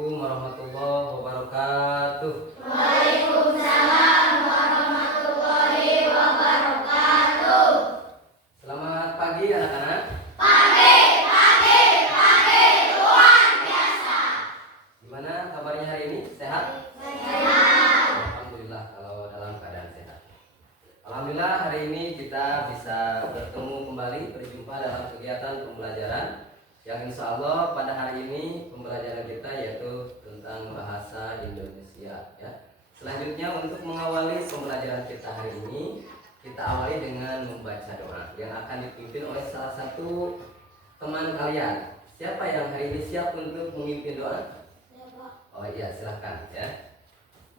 Assalamualaikum warahmatullahi wabarakatuh. Waalaikumsalam warahmatullahi wabarakatuh. Selamat pagi anak-anak. Pagi, luar biasa. Gimana kabarnya hari ini? Sehat? Sehat. Alhamdulillah kalau dalam keadaan sehat. Alhamdulillah hari ini kita bisa bertemu kembali, berjumpa dalam kegiatan pembelajaran yang insya Allah pada hari ini pembelajaran kita yaitu tentang bahasa Indonesia ya. Selanjutnya untuk mengawali pembelajaran kita hari ini, kita awali dengan membaca doa yang akan dipimpin oleh salah satu teman kalian. Siapa yang hari ini siap untuk memimpin doa? Oh iya, silahkan ya.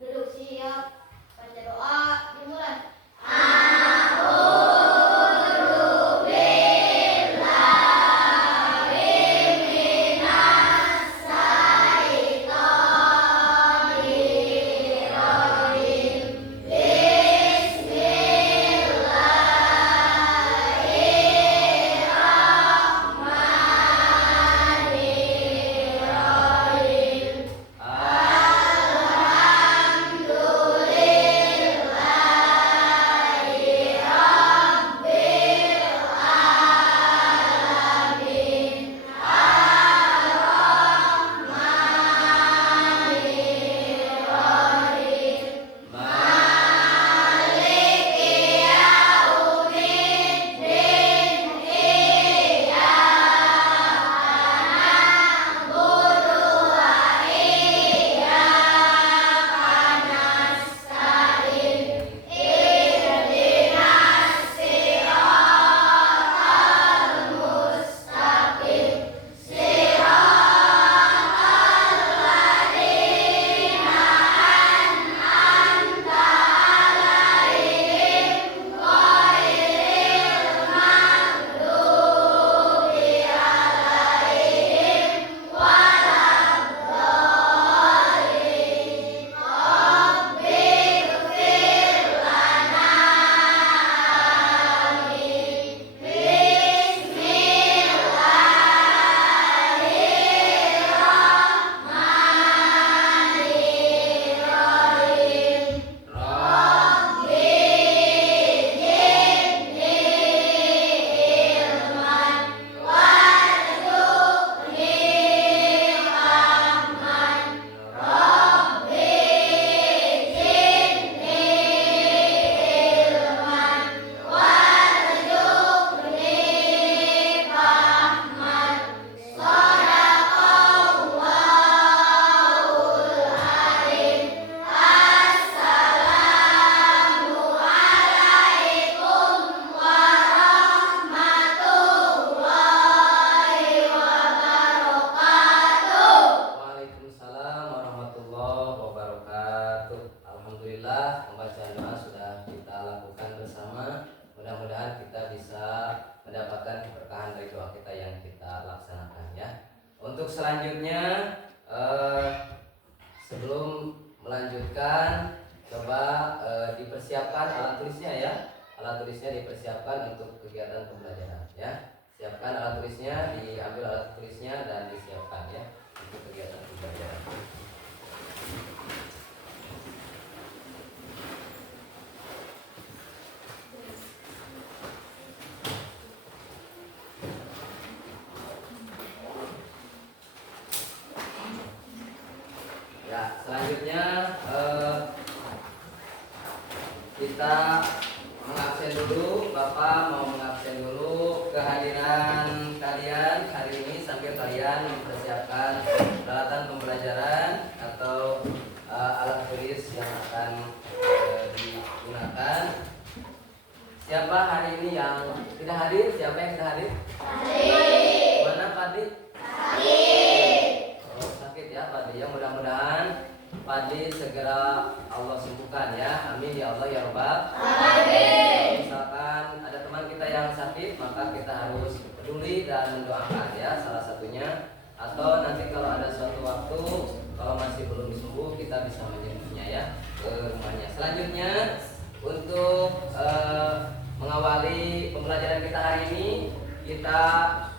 Duduk siap. Baca doa dimulai. Waalaikumsalam warahmatullahi wabarakatuh. Alhamdulillah pembacaan doa sudah kita lakukan bersama. Mudah-mudahan kita bisa mendapatkan keberkahan dari doa kita yang kita laksanakan ya. Untuk selanjutnya sebelum melanjutkan coba dipersiapkan alat tulisnya ya. Alat tulisnya dipersiapkan untuk kegiatan pembelajaran ya. Siapkan alat tulisnya, diambil alat tulisnya dan disiapkan ya untuk kegiatan pembelajaran. Ya, selanjutnya kita mengabsen dulu. Bapak mau mengabsen dulu kehadiran kalian hari ini sambil kalian mempersiapkan peralatan pembelajaran atau alat tulis yang akan digunakan. Siapa hari ini yang tidak hadir? Siapa yang tidak hadir? Hadir. Mana Padi? Hadir. Oh, sakit ya Padi ya. Mudah-mudahan Padi segera Allah sembuhkan ya. Amin ya Allah ya Rabbal Alamin. Misalkan ada teman kita yang sakit, maka kita harus peduli dan mendoakan ya salah satunya. Atau nanti kalau ada suatu waktu kalau masih belum sembuh kita bisa menjemputnya ya ke rumahnya. Selanjutnya untuk mengawali pembelajaran kita hari ini, kita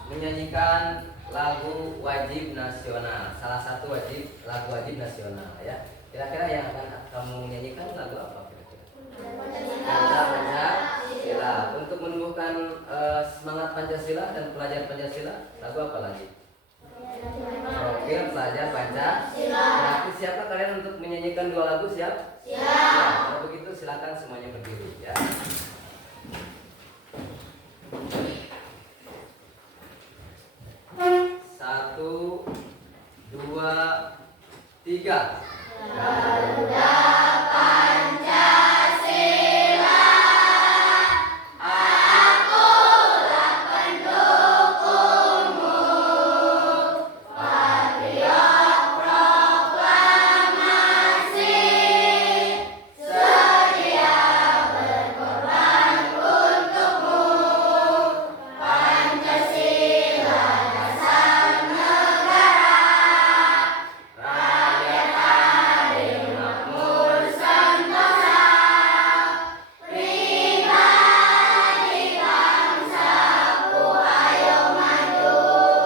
menyanyikan lagu wajib nasional, salah satu lagu wajib nasional ya. Kira-kira yang akan kamu nyanyikan lagu apa kira-kira? Pancasila. Untuk menumbuhkan semangat Pancasila dan pelajar Pancasila, lagu apa lagi? Profil pelajar Pancasila. Berarti siapa kalian untuk menyanyikan dua lagu? Siap? Siap. Ya, kalau begitu silakan semuanya berdiri ya. 1, 2, 3. Garuda Pancasila, akulah pendukungmu, patriot proklamasi, sedia berkorban untukmu. Pancasila dasar negara, rakyat adil makmur sentosa, pribadi bangsaku ayo maju,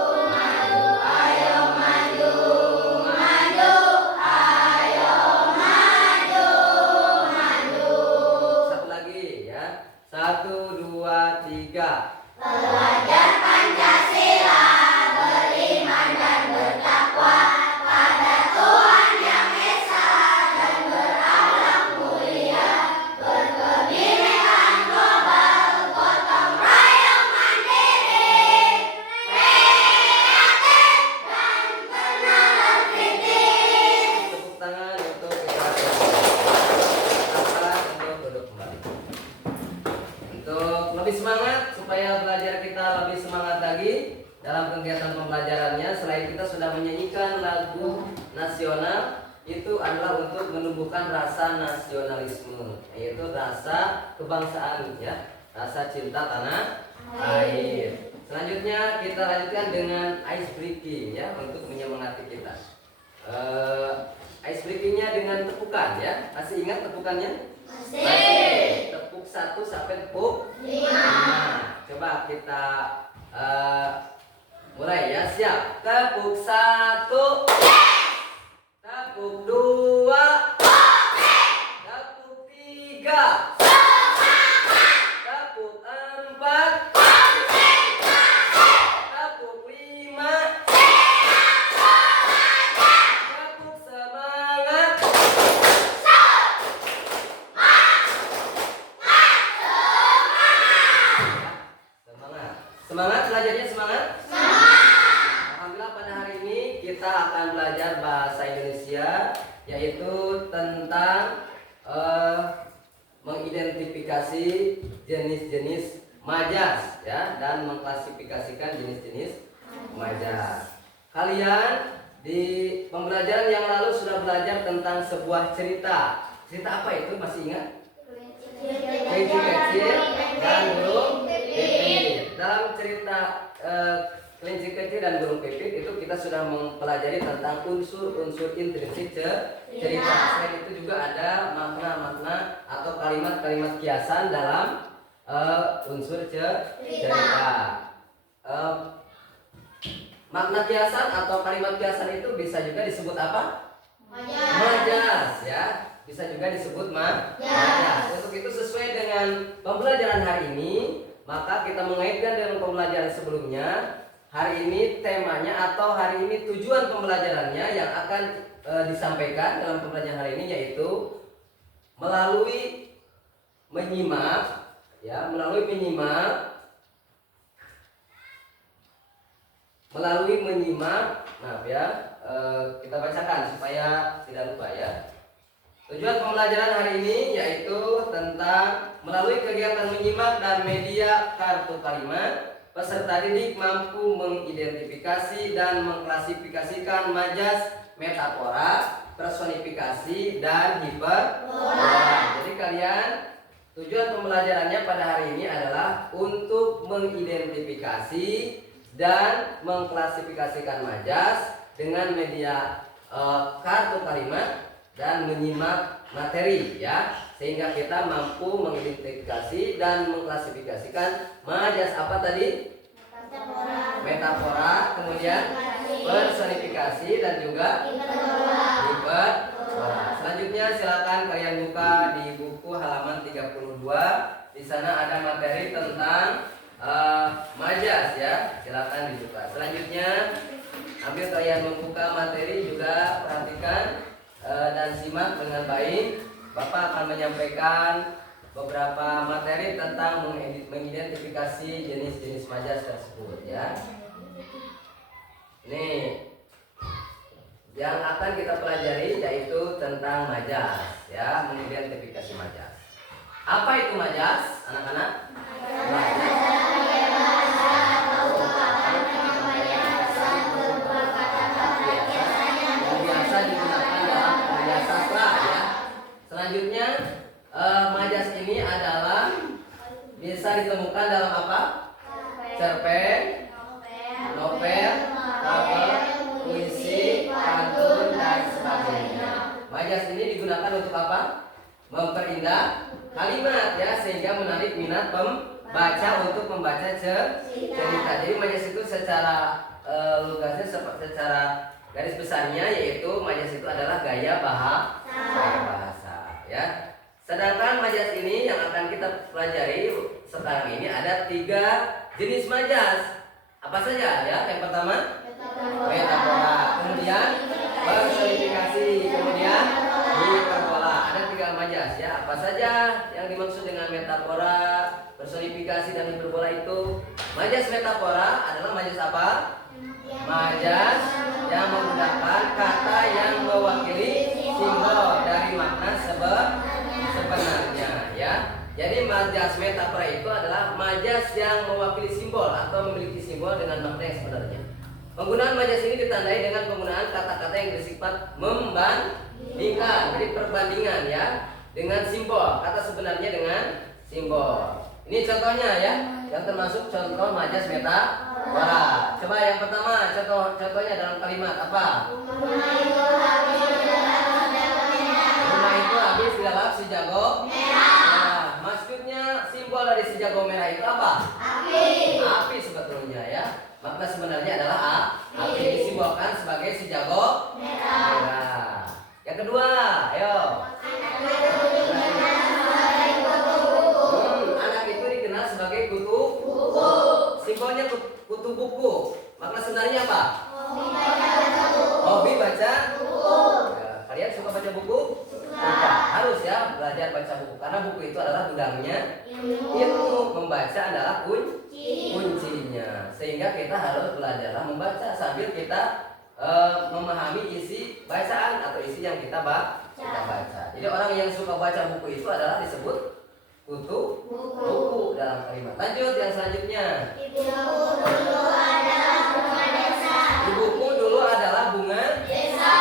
maju, ayo maju, maju, ayo maju, maju. Satu lagi ya, 1, 2, 3. Pelajar Pancasila beriman dan bertakwa pada Tuhan Yang Esa dan berakhlak mulia, berkebinekaan global, gotong royong mandiri, kreatif dan bernalar kritis. Tepuk tangan untuk kita. Untuk duduk kembali. Untuk lebih semangat supaya belajar kita lebih semangat lagi dalam kegiatan pembelajarannya, selain kita sudah menyanyikan lagu nasional, itu adalah untuk menumbuhkan rasa nasionalisme, yaitu rasa kebangsaan ya, rasa cinta tanah air. Selanjutnya kita lanjutkan dengan ice breaking ya, untuk menyemangati kita. Ice breakingnya dengan tepukan ya, masih ingat tepukannya? Masih. Tepuk 1 sampai tepuk 5. Coba kita mulai ya, siap. Tepuk 1, tepuk 2, tepuk 3, tepuk 4, tepuk 5, tepuk semangat. Semangat belajarnya, semangat. Alhamdulillah pada hari ini kita akan belajar bahasa Indonesia, yaitu tentang mengidentifikasi jenis-jenis majas ya, dan mengklasifikasikan jenis-jenis majas. Kalian di pembelajaran yang lalu sudah belajar tentang sebuah cerita. Cerita apa itu? Masih ingat? Kelinci kecil dan burung pipit. Dalam cerita kelinci kecil dan burung pipit itu kita sudah mempelajari tentang unsur-unsur intrinsik cerita. Selain itu juga ada makna-makna atau kalimat-kalimat kiasan dalam unsur cerita. Makna kiasan atau kalimat kiasan itu bisa juga disebut apa? Majas ya. Bisa juga disebut majas. Untuk itu sesuai dengan pembelajaran hari ini, maka kita mengaitkan dengan pembelajaran sebelumnya. Hari ini temanya atau hari ini tujuan pembelajarannya yang akan disampaikan dalam pembelajaran hari ini, yaitu melalui menyimak ya, melalui menyimak, maaf ya, kita bacakan supaya tidak lupa ya. Tujuan pembelajaran hari ini yaitu tentang melalui kegiatan menyimak dan media kartu kalimat, peserta didik mampu mengidentifikasi dan mengklasifikasikan majas, metafora, personifikasi, dan hiperbola. Jadi kalian, tujuan pembelajarannya pada hari ini adalah untuk mengidentifikasi dan mengklasifikasikan majas dengan media kartu kalimat dan menyimak materi ya, sehingga kita mampu mengidentifikasi dan mengklasifikasikan majas apa tadi? majas ya. Silakan dibuka. Selanjutnya ambil kalian membuka materi juga perhatikan dan simak dengan baik. Bapak akan menyampaikan beberapa materi tentang mengidentifikasi jenis-jenis majas tersebut ya. Nih yang akan kita pelajari yaitu tentang majas ya, mengidentifikasi majas. Apa itu majas, anak-anak? Majas biasa digunakan dalam karya sastra ya. Selanjutnya majas ini adalah bisa ditemukan dalam apa? Cerpen, novel, cover, puisi, pantun dan sebagainya. Majas ini digunakan untuk apa? Memperindah kalimat ya, sehingga menarik minat pembaca untuk membaca cerita. Jadi majas itu secara lugasnya, secara garis besarnya yaitu majas itu adalah gaya bahasa ya. Sedangkan majas ini yang akan kita pelajari sekarang ini ada 3 jenis majas. Apa saja ya? Yang pertama metafora, kemudian personifikasi, kemudian hiperbola. Ada 3 majas ya. Apa saja yang dimaksud dengan metafora, personifikasi dan hiperbola itu? Majas metafora adalah majas apa? Majas yang menggunakan kata yang mewakili simbol dari makna sebenarnya ya. Jadi majas metafora itu adalah majas yang mewakili simbol atau memiliki simbol dengan makna yang sebenarnya. Penggunaan majas ini ditandai dengan penggunaan kata-kata yang bersifat membandingkan, jadi perbandingan ya, dengan simbol, kata sebenarnya dengan simbol. Ini contohnya ya, yang termasuk contoh majas metafora. Coba yang pertama, contohnya dalam kalimat apa? Rumah itu habis di dalam si jago merah. Maksudnya simbol dari si jago merah itu apa? Api sebetulnya ya. Makna sebenarnya adalah api, disimbolkan sebagai si jago merah. Yang kedua, ayo. Anak itu dikenal sebagai kutu buku. Simbolnya kutu buku. Makna sebenarnya apa? Hobi baca buku. Ya, kalian suka baca buku? Suka. Harus ya belajar baca buku karena buku itu adalah gudangnya ilmu. Membaca adalah kuncinya. Sehingga kita harus belajarlah membaca sambil kita memahami isi bacaan atau isi yang kita baca. Jadi orang yang suka baca buku itu adalah disebut kutu buku dalam kalimat. Lanjut yang selanjutnya. Di buku dulu adalah bunga desa.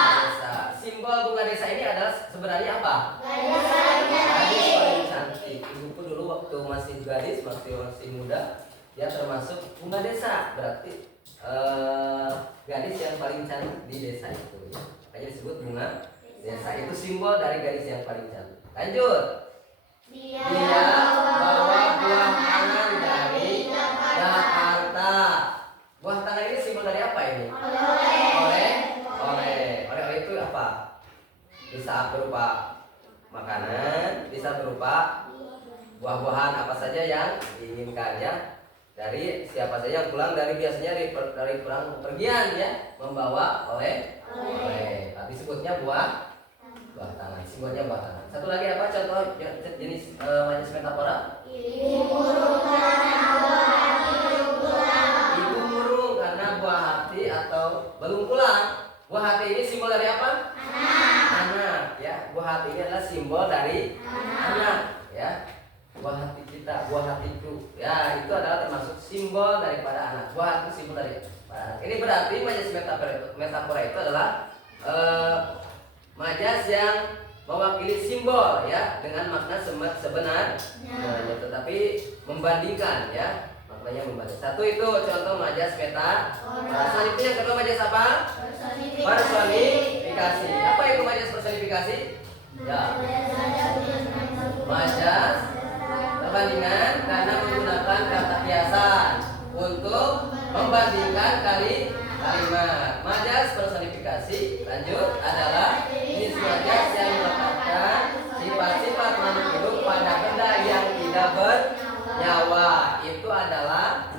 Simbol bunga desa ini adalah sebenarnya apa? Gadis paling cantik. Di buku dulu waktu masih gadis, masih muda, dia termasuk bunga desa. Berarti gadis yang paling cantik di desa itu ya. Makanya disebut bunga desa. Itu simbol dari gadis yang paling cantik. Lanjut. Dia bawa buah tangan dari Jakarta. Buah tangan ini simbol dari apa ini? Oleh itu apa? Bisa berupa makanan, bisa berupa buah-buahan apa saja yang diinginkannya dari siapa saja yang pulang dari biasanya dari pulang pergian ya, membawa oleh. Disebutnya buah tangan, simbolnya buah tangan. Satu lagi apa contoh jenis majas metafora? Ibu murung karena buah hati atau belum pulang. Buah hati ini simbol dari apa? Anak ya. Buah hati ini adalah simbol dari anak ya. Buah hati kita, buah hatiku ya, itu adalah termasuk simbol daripada anak. Buah hati simbol dari anak. Ini berarti majas metafora itu adalah majas yang mewakili simbol ya dengan makna sebenarnya, tetapi membandingkan ya, maknanya membanding. Satu itu contoh majas metafora. Selanjutnya yang kedua majas apa? Personifikasi. Apa itu majas personifikasi? Ya, majas perbandingan karena menggunakan kata kiasan untuk membandingkan kalimat. Majas personifikasi lanjut adalah jenis majas yang meletakkan sifat-sifat makhluk hidup pada benda yang tidak bernyawa. Itu adalah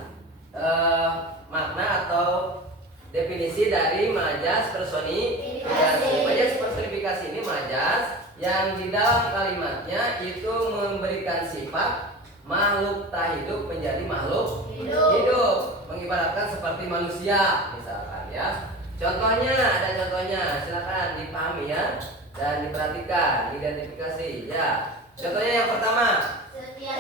sifat makhluk tak hidup menjadi makhluk Hidup. hidup. Mengibaratkan seperti manusia misalkan ya. Contohnya, ada contohnya, silakan dipahami ya dan diperhatikan, identifikasi ya. Contohnya yang pertama, Setiap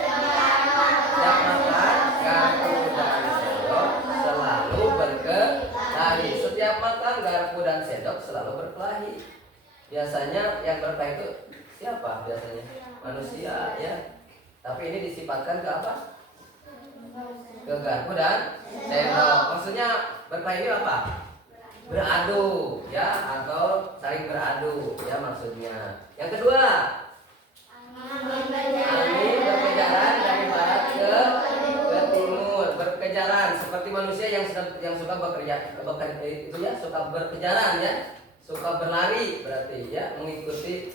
setiap makan garpu dan sendok selalu berkelahi. Setiap makan garpu dan sendok selalu berkelahi. Biasanya yang berkelahi itu siapa biasanya? Manusia ya. Tapi ini disifatkan ke apa? Ke garpu dan sendok. Maksudnya berkelahi ini apa? Beradu ya, atau saling beradu ya maksudnya. Yang kedua, angin berkejaran dari barat ke timur, berkejaran seperti manusia yang suka bekerja itu ya, suka berkejaran ya, suka berlari berarti ya, mengikuti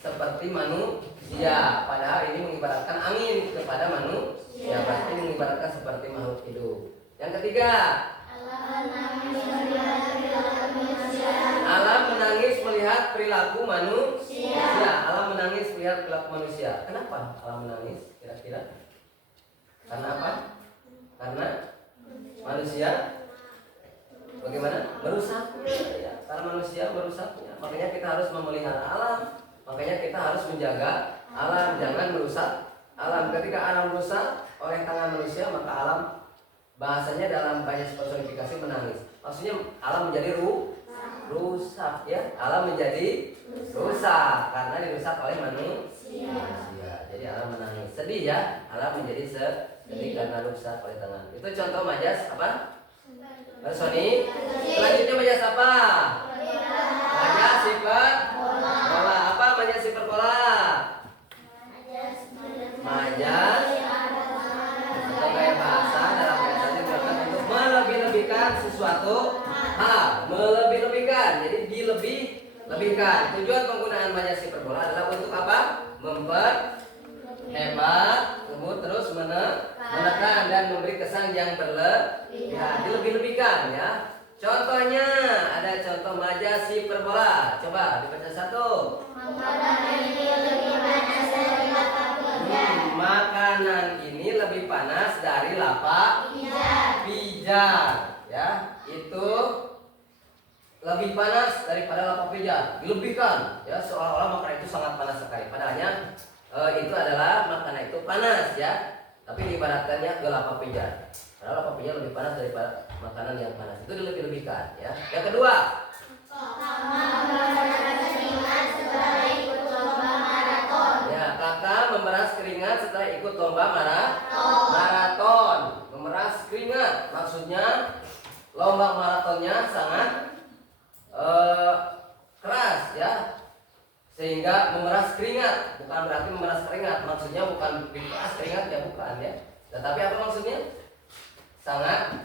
seperti manusia. Padahal ini mengibaratkan angin kepada manusia, berarti mengibaratkan seperti makhluk hidup. Yang ketiga, alam menangis melihat perilaku manusia. Alam menangis melihat perilaku manusia. Kenapa alam menangis? Kira-kira? Karena apa? Karena manusia bagaimana? Merusaknya. Ya, karena manusia merusaknya. Makanya kita harus memelihara alam. Makanya kita harus menjaga alam, jangan merusak alam. Ketika alam rusak oleh tangan manusia, maka alam, bahasanya dalam banyak personifikasi, menangis. Maksudnya alam menjadi rusak ya, alam menjadi rusak karena dirusak oleh manusia. Jadi alam menangis, sedih ya, alam menjadi sedih karena rusak oleh tangan. Itu contoh majas apa? Personi. Selanjutnya majas apa? Majas sifat bola. Apa majas sifat bola? Majas atau gaya bahasa dalam bahasa digunakan untuk melebih-lebihkan sesuatu hal, melebih-lebihkan, jadi dilebih-lebihkan. Tujuan penggunaan majas hiperbola adalah untuk apa? Memperhebat, terus menekan dan memberi kesan yang berlebihan, dilebih-lebihkan ya. Contohnya ada contoh majas hiperbola. Coba dibaca satu. Makanan ini lebih panas dari lapak pijar ya, itu lebih panas daripada lapak pijar, dilebihkan ya, seolah-olah makanan itu sangat panas sekali. Padahalnya itu adalah makanan itu panas ya, tapi diibaratkannya ke lapak pijar. Padahal lapak pijar lebih panas daripada makanan yang panas, itu dilebih-lebihkan ya. Yang kedua, kakak memeras keringat setelah ikut lomba maraton. Memeras keringat maksudnya lomba maratonnya sangat keras ya, sehingga memeras keringat. Bukan berarti memeras keringat, maksudnya bukan diperas keringat ya, bukan ya. Tetapi apa maksudnya? Sangat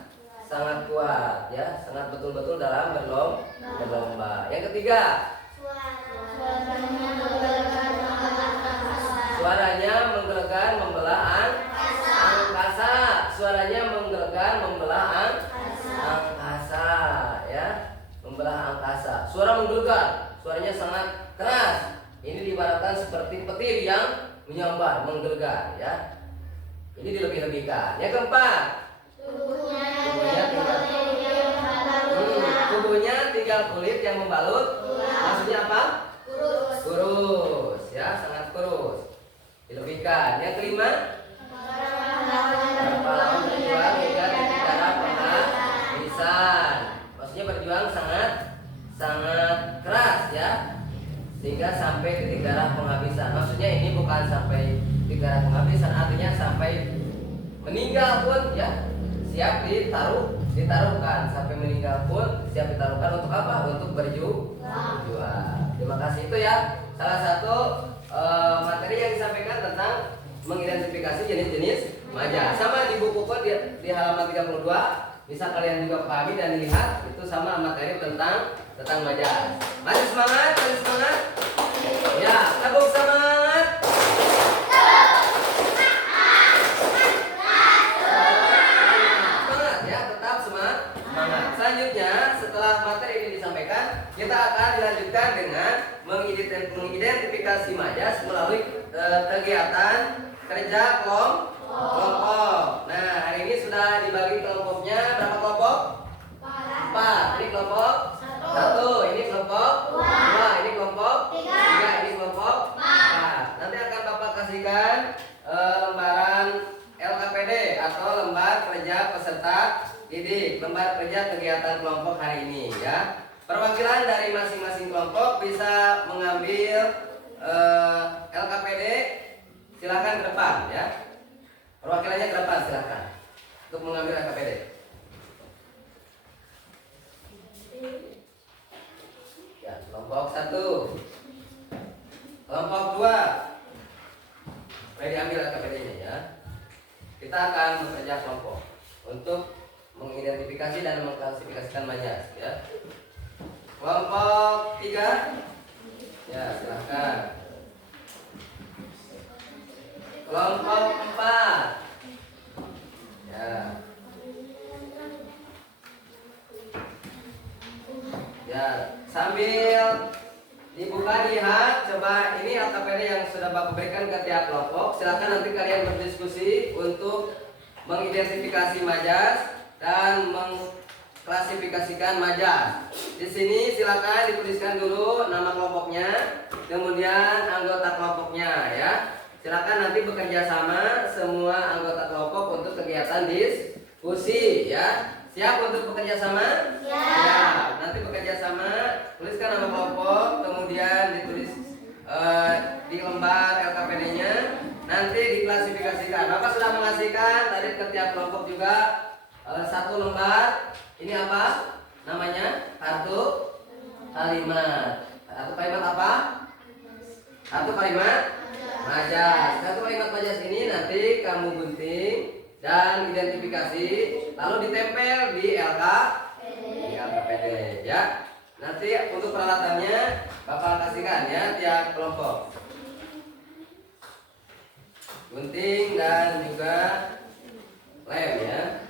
kuat ya, sangat betul-betul dalam berlomba. Yang ketiga, suaranya menggelegar membelah angkasa. Suaranya menggelegar membelah angkasa ya, membelah angkasa. Suara menggelegar, suaranya sangat keras. Ini diibaratkan seperti petir yang menyambar, menggelegar ya. Ini dilebih-lebihkan. Yang keempat, tubuhnya tinggal kulit yang membalut. Maksudnya apa? Kurus ya, sangat kurus, dilebihkan. Yang kelima, kepala berjuang hingga titik darah penghabisan. Maksudnya berjuang sangat keras ya, sehingga sampai titik darah penghabisan. Maksudnya ini bukan sampai titik darah penghabisan, artinya sampai meninggal pun ya, siap ditaruhkan. Sampai meninggal pun siap ditaruhkan untuk apa? Untuk berjuang. Terima kasih. Itu ya salah satu materi yang disampaikan tentang mengidentifikasi jenis-jenis majas. Sama di buku pun di halaman 32 bisa kalian juga pahami dan lihat, itu sama materi tentang majas. Masih semangat? Ya, tepuk semangat. Semangat ya, tetap semangat. Selanjutnya setelah materi ini disampaikan, kita akan dilanjutkan dengan mengidentifikasi majas melalui kegiatan kerja kelompok. Nah, hari ini sudah dibagi kelompoknya berapa kelompok? 4. Ini kelompok 1. Ini kelompok 2. Ini kelompok 3. Ini kelompok 4. Nanti akan Bapak kasihkan lembaran LKPD atau lembar kerja peserta didik, lembar kerja kegiatan kelompok hari ini ya. Perwakilan dari masing-masing kelompok bisa mengambil LKPD, silakan ke depan ya. Perwakilannya ke depan silakan untuk mengambil LKPD. Ya, kelompok 1. Kelompok 2. Boleh diambil LKPD-nya ya. Kita akan bekerja kelompok untuk mengidentifikasi dan mengklasifikasikan majas ya. Kelompok 3. Ya, silahkan. Kelompok 4. Ya. Ya, sambil dibuka lihat, coba ini LKPD yang sudah Bapak berikan ke tiap kelompok. Silakan nanti kalian berdiskusi untuk mengidentifikasi majas dan mengklasifikasikan majas. Di sini silakan dituliskan dulu nama kelompoknya, kemudian anggota kelompoknya ya. Silakan nanti bekerja sama semua anggota kelompok untuk kegiatan diskusi ya. Siap untuk bekerja sama? Ya. Nanti bekerja sama, tuliskan nama kelompok, kemudian ditulis di lembar LKPD-nya, nanti diklasifikasikan. Bapak sudah mengasihkan tadi ke tiap kelompok juga satu lembar. Ini apa? Namanya kartu kalimat. Kartu kalimat apa? Kartu kalimat majas. Kartu kalimat majas ini nanti kamu gunting dan identifikasi, lalu ditempel di LKPD ya. Nanti untuk peralatannya Bapak kasihkan ya tiap kelompok. Gunting dan juga lem ya.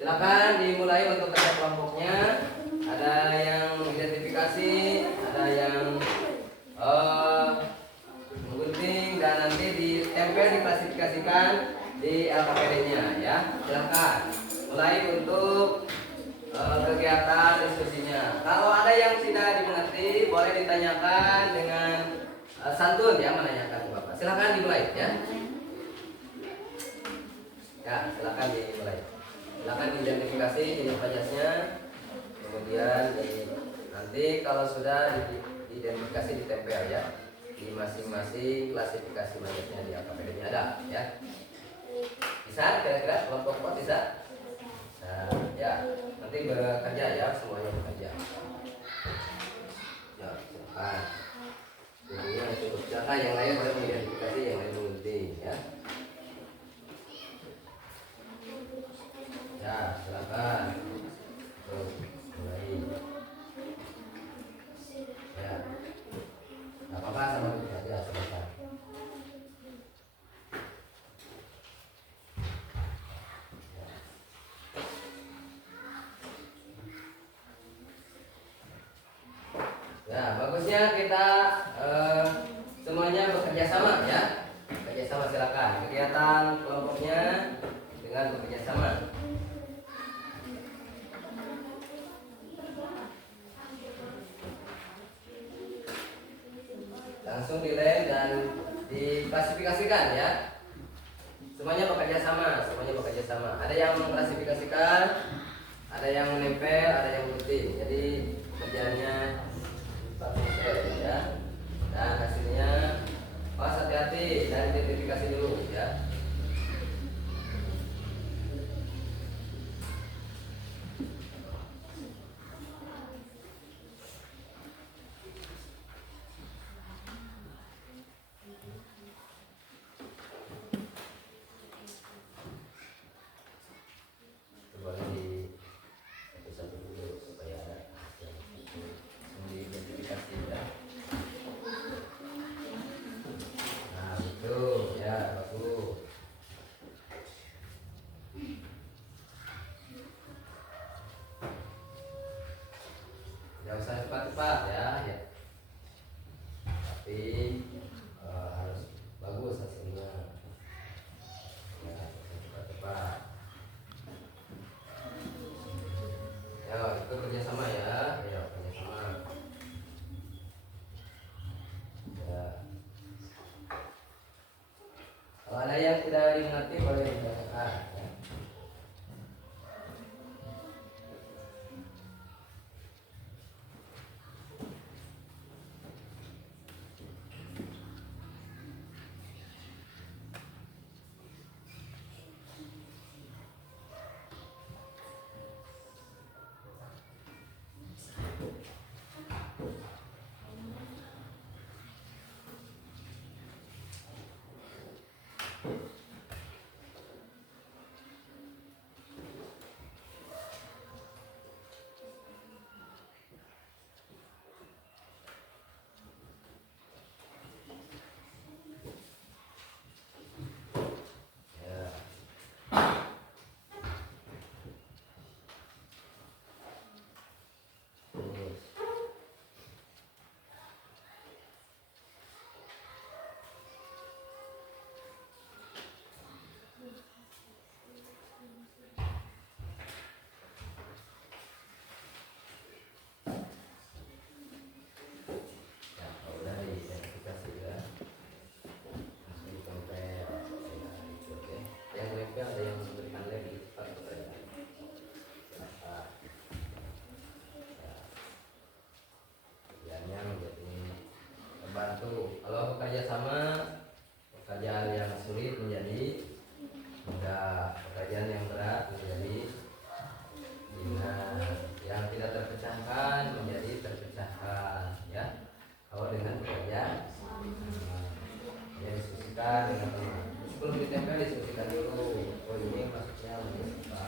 Silakan dimulai untuk kerja kelompoknya. Ada yang identifikasi, ada yang menggunting dan nanti ditempel diklasifikasikan di LKPD-nya ya. Silakan mulai untuk kegiatan diskusinya. Kalau ada yang tidak dimengerti, boleh ditanyakan dengan santun ya, menanyakan ke Bapak. Silakan dimulai ya. Ya, silakan dimulai. Silakan identifikasi ini majasnya, kemudian nanti kalau sudah diidentifikasi ditempel ya di masing-masing klasifikasi majasnya di LKPD-nya ada ya. Bisa kira-kira kelompok kok bisa? Nah, ya nanti bekerja ya, semuanya bekerja. Ya, silakan. Ini cukup. Silakan yang lain boleh mengidentifikasi, yang lain mengunting ya. Ya, silakan. Mulai. Ya. Enggak apa-apa, sama dulu aja sebentar. Ya, bagusnya kita semuanya bekerja sama ya. Bekerja sama silakan. Kegiatan kelompoknya dengan bekerja sama. Langsung dilem dan diklasifikasikan ya. Semuanya bekerja sama, semuanya bekerja sama. Ada yang mengklasifikasikan, ada yang menempel, ada yang gunting. Jadi kerjanya bagus ya. Dan hasilnya pas hati-hati dan identifikasi dulu ya. Nah, itu ya bagus. Aku kerjasama ya, ayo kerjasama. Ya. Kalau ada yang tidak dimengerti boleh ditanyakan. Ya. Kalau bekerja sama, pekerjaan yang sulit menjadi mudah, pekerjaan yang berat menjadi ringan, yang tidak terpecahkan menjadi terpecahkan, ya. Kalau dengan bekerja ya diskusikan dengan teman. Sebelum ditempel diskusikan dulu. Oh ini maksudnya apa?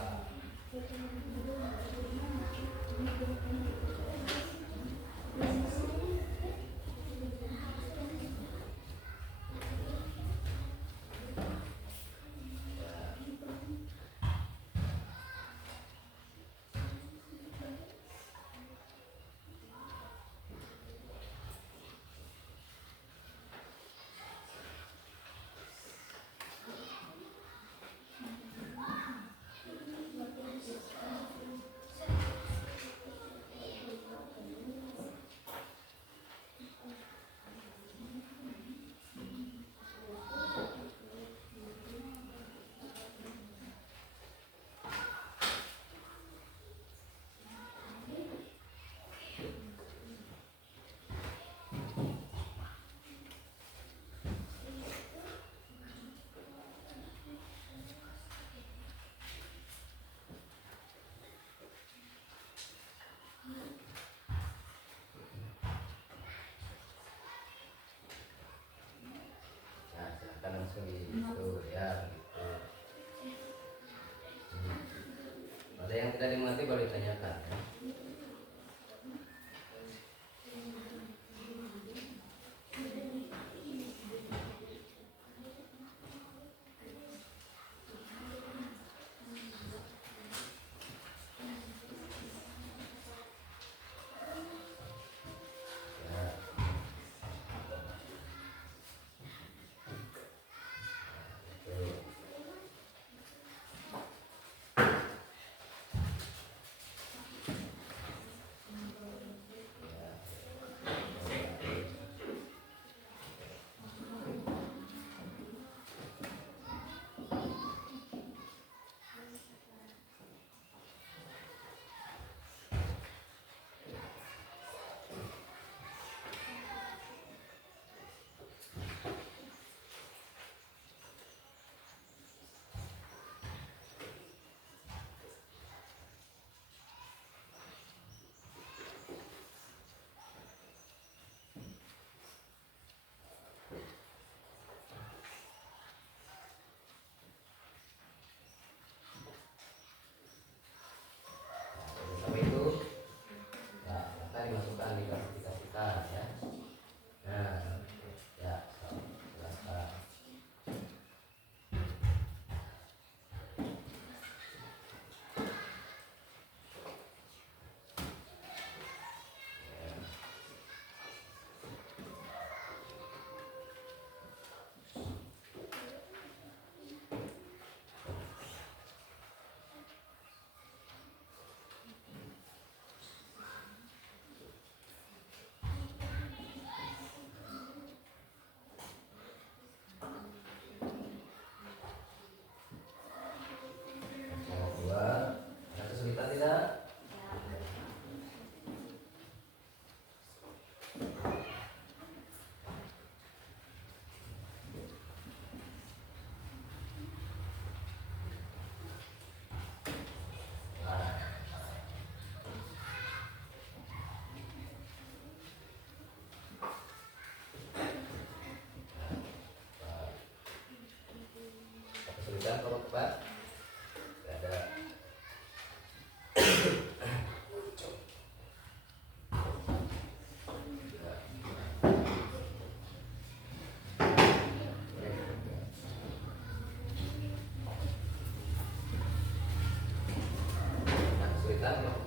Langsung gitu ya gitu. Ada yang tidak dimengerti boleh ditanyakan ya.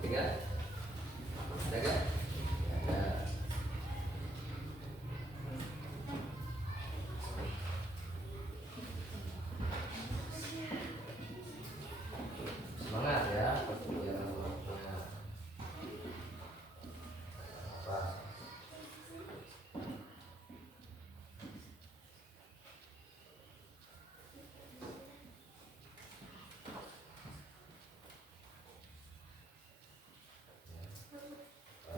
tiga. Ada gak? Ada. Semangat ya, jangan semangat. Apa?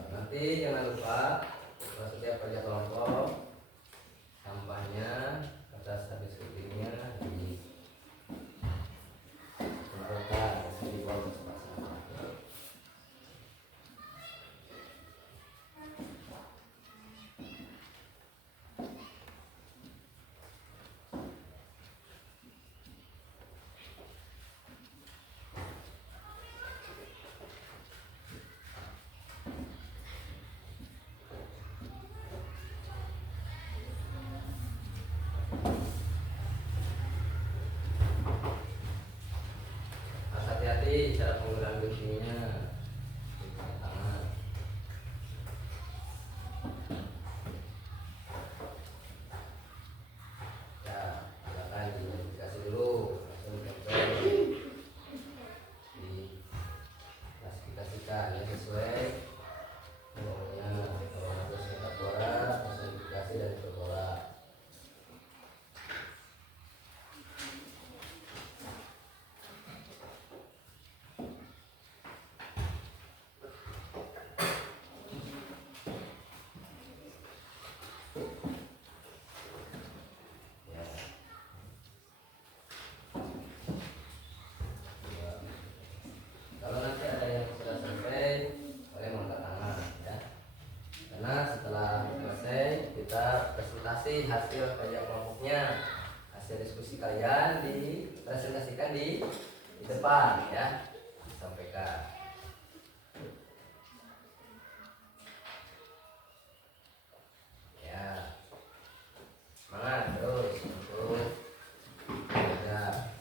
Nanti jangan lupa setelah setiap kerja kelompok sampahnya atas habis syutingnya dikumpulkan di bawah tempat sampah. Harus hati-hati cara penggunaan guntingnya di tangan. Ya, silakan diidentifikasi dulu, langsung ditempel, diklasifikasikan ya sesuai namanya. Kalau harus metafora, personifikasi dan metafora. Ya. Kalau nanti ada yang sudah selesai, boleh mengangkat tangan ya. Karena setelah selesai kita presentasi hasil kerja kelompoknya, hasil diskusi kalian dipresentasikan di depan ya, disampaikan. Ya, semangat terus untuk belajar.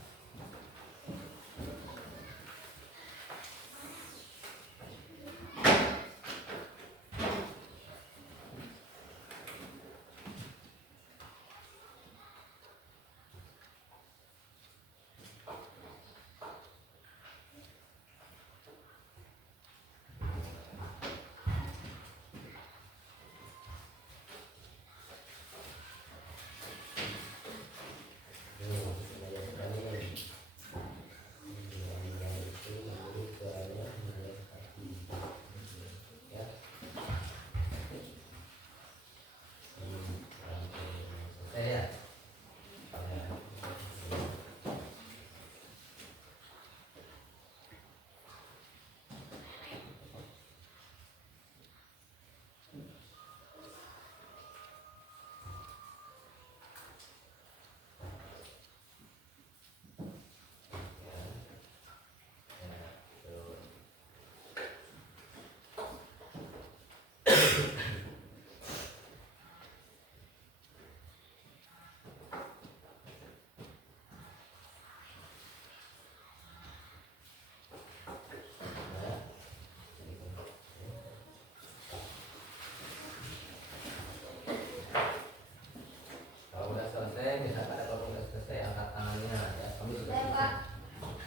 Kalau udah selesai, misalkan ada kelompok udah selesai, angkat tangannya ya. Kami sudah selesai.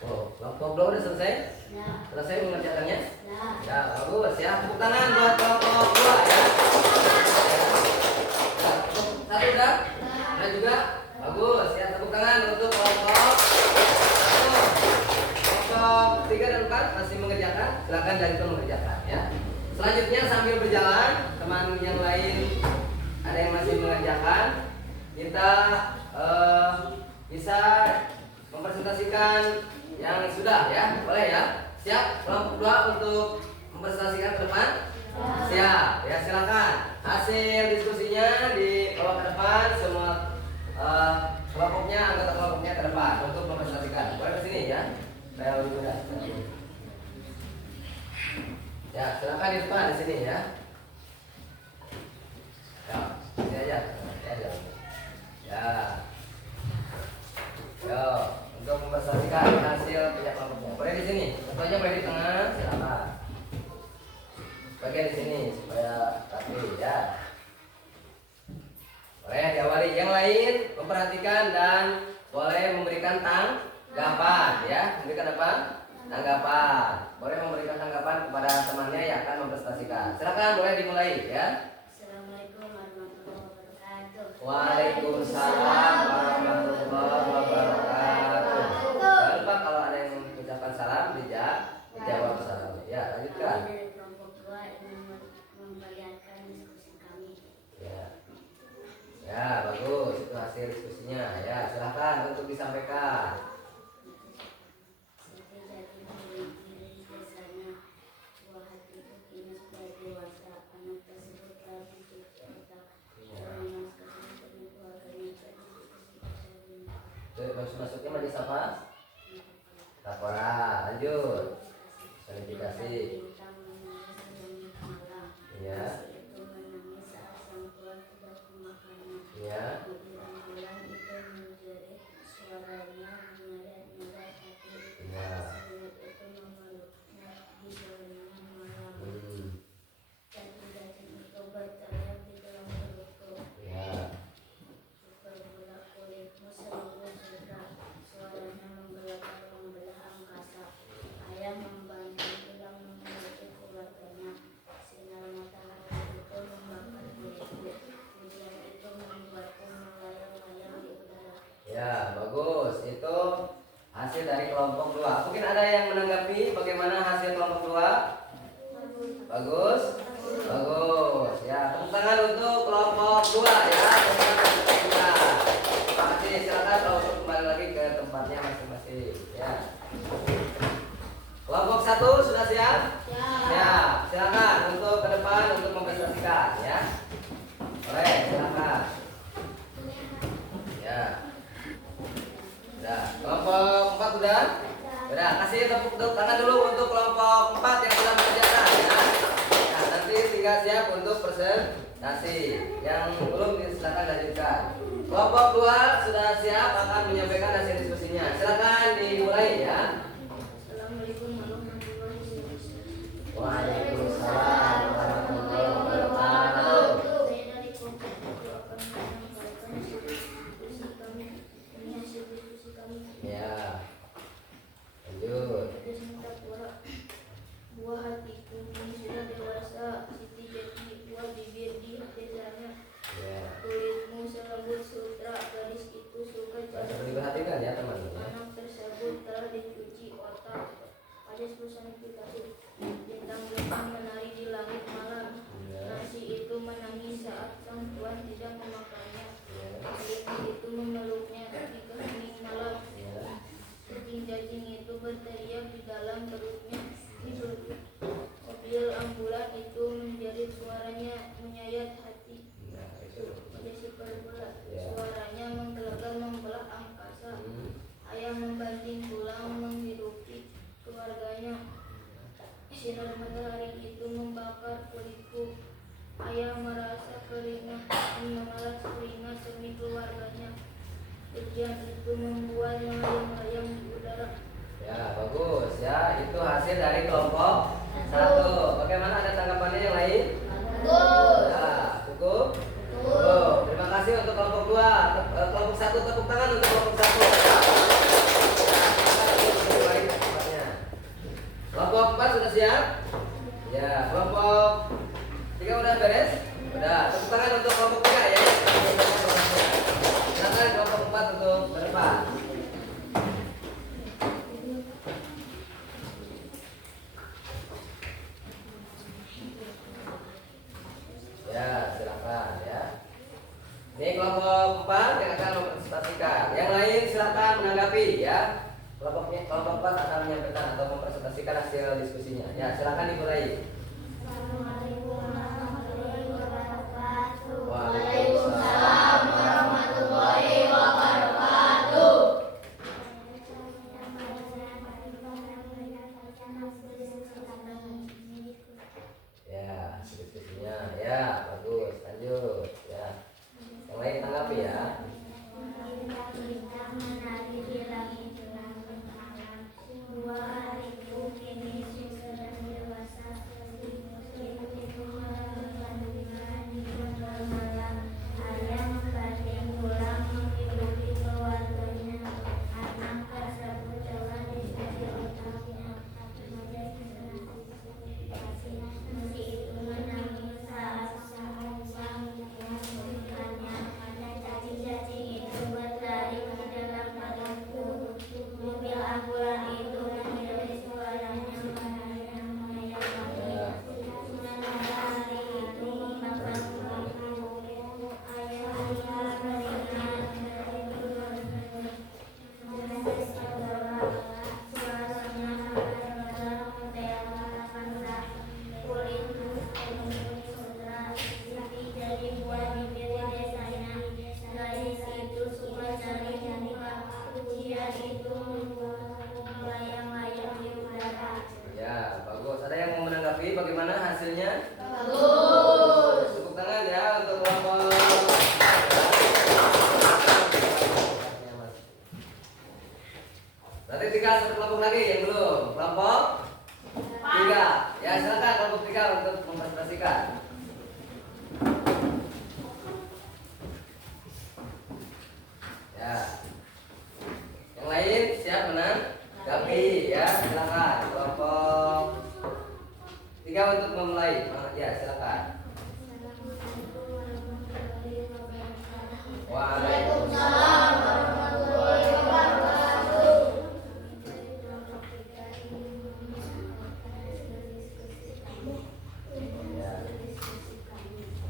Oh, kelompok dua udah selesai? Selesai mengerjakannya? Ya, bagus ya. Tepuk tangan buat kelompok dua ya. Satu udah? Nah juga? Bagus ya. Tepuk tangan untuk kelompok satu. Kelompok 3 dan 4 masih mengerjakan? Silakan lanjutkan mengerjakan ya. Selanjutnya sambil berjalan, teman yang lain ada yang masih mengerjakan, kita bisa mempresentasikan yang sudah ya, boleh ya. Siap kelompok 2 untuk mempresentasikan ke depan? Siap ya, silakan. Hasil diskusinya dibawa ke depan, semua kelompoknya, anggota kelompoknya ke depan untuk mempresentasikan. Boleh ke sini ya, saya lebih mudah. Ya, silakan di depan di sini ya. Ya, sini aja. Ya. Yo, untuk mempresentasikan hasil kerja kelompoknya. Boleh di sini. Ketuanya boleh di tengah, silakan. bagian di sini supaya rapi ya. Boleh diawali. Yang lain memperhatikan dan boleh memberikan tanggapan ya. Memberikan apa? Tanggapan. Boleh memberikan tanggapan kepada temannya yang akan mempresentasikan. Silakan, boleh dimulai ya. Assalamualaikum warahmatullahi wabarakatuh. Waalaikumsalam warahmatullahi wabarakatuh. Jangan lupa kalau ada yang mengucapkan salam dijawab salam. Ya, lanjutkan. Kami dari kelompok 2 ingin memperlihatkan diskusi kami. Ya. Ya, bagus. Itu hasil diskusinya. Ya, silakan untuk disampaikan. Siti jadi memiliki biasanya buah hatiku kini sudah dewasa. Anak tersebut telah dicuci otak dan memasukkan demi keluarganya ke diskusi Masuknya majelis apa? Tapora. Lanjut. Kualifikasi. Ya. itu menangis saat sang tuan tidak memakannya. Ya. Bulan itu menjerit, suaranya menyerat-nyerat hati. Ya. Selimut itu memeluknya di gelenggang malam. Cacing-cacing itu berteriak di dalam perutku. Ya. Berbelah kulitmu selalu sutra. Suaranya menggelegar membelah angkasa. Ayah membanting tulang memiliki keluarganya. Sinar matahari itu membakar kulitku. Hujan itu membuatku melayang-layang di udara. Ya, bagus. Itu hasil dari kelompok 2. Mungkin ada yang menanggapi bagaimana hasil kelompok 2? Bagus. Bagus. Ya, tepuk tangan untuk kelompok 2 ya. Tepuk tangan untuk kita. Terima kasih. Silakan kalau untuk kembali lagi ke tempatnya masing-masing. Ya. Kelompok 1 sudah siap? Ya. Silakan untuk ke depan untuk mempresentasikan ya. Boleh, silakan. Ya. Sudah. Kelompok 4 sudah? Sudah. Kasih tepuk tangan dulu untuk kelompok 4 yang sudah mengerjakan ya. Nah, nanti tinggal siap untuk presentasi. Yang belum silakan lanjutkan. Kelompok 2 sudah siap akan menyampaikan hasil diskusinya. Silakan dimulai ya. Assalamualaikum warahmatullahi wabarakatuh. Waalaikumsalam warahmatullahi wabarakatuh. Saya dari kelompok 1 akan menyampaikan hasil diskusi kami. Ini hasil diskusi kami. Ya. Lanjut. Ada sebentar pula. Buah hatiku kini sudah dewasa. Siti jadi buah bibir di desanya. Ya. Kulitmu selembut sutra. Gadis itu suka Harus jadi. diperhatikan ya teman-teman. Anak tersebut telah dicuci otak. Pada personifikasi. Bintang-bintang menari di langit malam. Ya. Nasi itu menangis saat sang tuan tidak memakannya. Ya. Selimut itu memeluknya di kehening malam. Ya. Cacing-cacing itu berteriak di dalam perutnya. Mobil ambulan itu menjerit, suaranya menyayat hati. Nah, itu. Pada si perbelah, Ya. suaranya menggelegar membelah angkasa. Ayah membanting tulang menghidupi keluarganya. Sinar matahari itu membakar kulitku. Ayah merasa keringat, mengalas keringat demi keluarganya. Hujan itu membuat melayang-layang di udara. Ya, bagus ya. Itu hasil dari kelompok 1. Bagaimana, ada tanggapannya yang lain? Ya, cukup? Cukup. Terima kasih untuk kelompok 2. Kelompok 1 tepuk tangan untuk kelompok 1. Kelompok 4 sudah siap? Ya, kelompok 3 udah beres? Udah. Tepuk tangan untuk kelompok 3 ya. Silakan kelompok 4 untuk ke depan. Ya, silakan ya. Ini kelompok 4 yang akan mempresentasikan. Yang lain silakan menanggapi ya. Kelompok 4 akan menyampaikan atau mempresentasikan hasil diskusinya. Ya, silakan dimulai. Assalamualaikum warahmatullahi wabarakatuh. Waalaikumsalam warahmatullahi wabarakatuh. Ya, hasil diskusinya. Ya, bagus. Lanjut ya. Yang lain tanggapi ya. Bintang menari di langit malam. Dua hariku kini sudah dewasa. bagaimana hasilnya? Bagus. Tepuk tangan ya untuk kelompok. Berarti 3 satu kelompok lagi yang belum. Kelompok 3. Ya silakan kelompok 3 untuk mempresentasikan. Ya. Yang lain siap menang? Gapi ya silakan kelompok 3 untuk memulai. Ya silakan. Waalaikumsalam warahmatullahi wabarakatuh. Ya.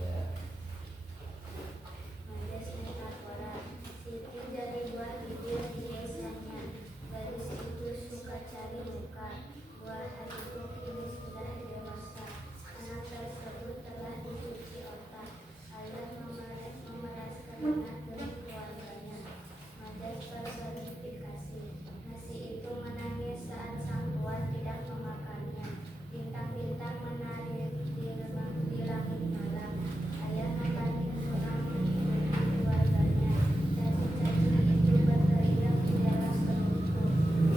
Ya. Siti dari buah bibir biasanya, gadis itu suka cari muka. Buah hatiku kini sudah dewasa, anak tersebut telah dicuci otak. Ayah memeraskan anak demi keluarganya. Majas personifikasi. Nasi itu menangis saat sang tuan tidak memakannya. Bintang-bintang menari di langit malam. Ayah membanding pulang menghidupi keluarganya. Caci-caci itu berteriak di dalam perutku.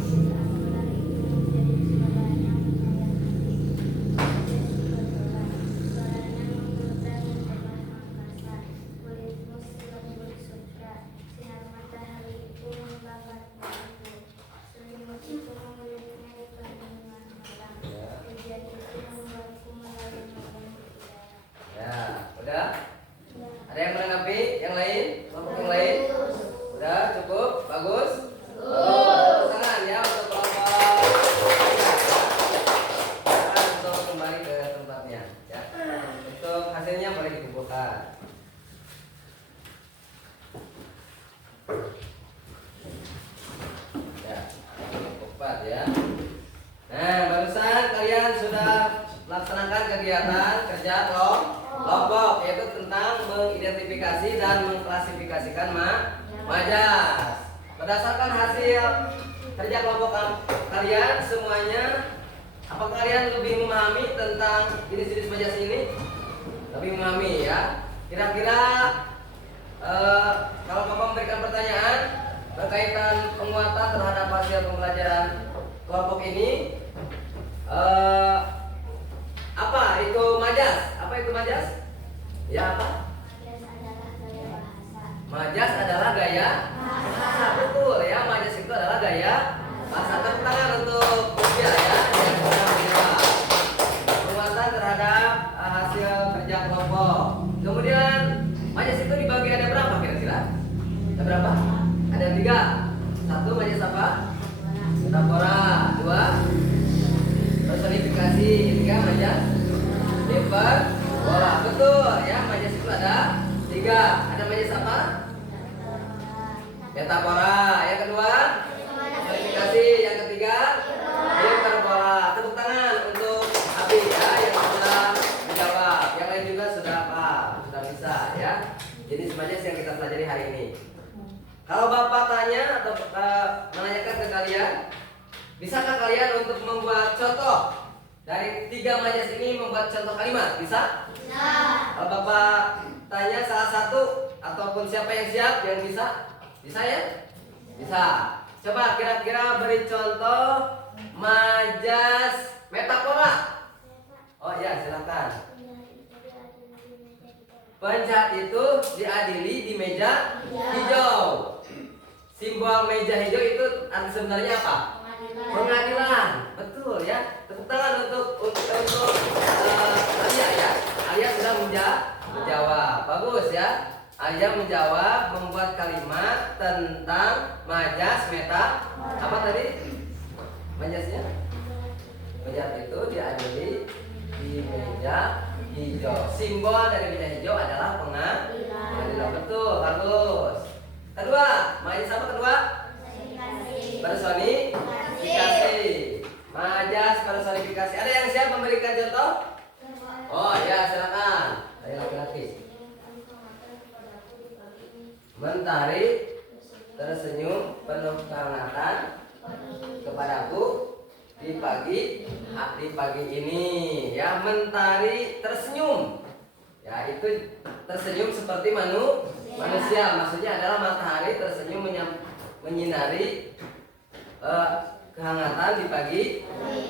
Saat ular itu menjadi suaranya menyayat hati. Majas berdoa. Suaranya menggetar menjebak angkasa. Kulitmu selembut sutra. Sinar matahari itu membakar tubuhku. Selimut itu mengelilingnya di pegunungan malam. Hujan itu membuatku melayang-layang di udara. Ya, udah? Ada yang menanggapi? Yang lain? Kelompok yang lain? Udah cukup? Bagus? Tepuk tangan ya untuk kelompok. Silakan untuk kembali ke tempatnya ya. Untuk hasilnya boleh dikumpulkan. Ya, cepat ya. Nah, barusan kalian sudah melaksanakan kegiatan kerja kelompok, yaitu tentang mengidentifikasi dan mengklasifikasikan majas. Berdasarkan hasil kerja kelompok kalian semuanya, apakah kalian lebih memahami tentang jenis-jenis majas ini? Lebih memahami ya. Kira-kira kalau Bapak memberikan pertanyaan berkaitan penguatan terhadap hasil pembelajaran kelompok ini, apa itu majas? Apa itu majas? Ya apa? Majas adalah gaya bahasa. Majas adalah gaya bahasa. Betul ya, majas itu adalah gaya bahasa. Tepuk tangan untuk Budia ya yang sudah menjawab. Penguatan terhadap hasil kerja kelompok. Kemudian majas itu dibagi ada berapa kira-kira? Ada berapa? Ada 3. 1 majas apa? Metafora. 2 personifikasi. 3 majas hiperbola. Betul ya, majas itu ada 3. Ada majas apa? Metafora. Yang kedua personifikasi. Yang ketiga hiperbola. Tepuk tangan untuk Abi ya yang sudah menjawab. Yang lain juga sudah paham, sudah bisa ya. Jadi majas yang kita pelajari hari ini. Kalau Bapak tanya atau menanyakan ke kalian, bisakah kalian untuk membuat contoh dari 3 majas ini, membuat contoh kalimat? Bisa? Bisa. Kalau Bapak tanya salah satu ataupun siapa yang siap yang bisa? Bisa ya? Bisa. Coba kira-kira beri contoh majas metafora. Oh ya, silakan. Penjahat itu diadili di meja hijau. Simbol meja hijau itu arti sebenarnya apa? Pengadilan. Betul ya. Tepuk tangan untuk Alia ya. Alia sudah menjawab. Bagus ya. Alia menjawab membuat kalimat tentang majas meta. Apa tadi? Majasnya? Penjahat itu diadili di meja hijau. Simbol dari meja hijau adalah pengadilan. Betul, bagus. Kedua, majas apa kedua? Personifikasi. Majas personifikasi. Ada yang siap memberikan contoh? Oh ya, silakan. Dari laki-laki. Mentari tersenyum penuh kehangatan kepadaku di pagi di pagi ini ya, mentari tersenyum. Ya, itu tersenyum seperti manusia. Maksudnya adalah matahari tersenyum menyinari kehangatan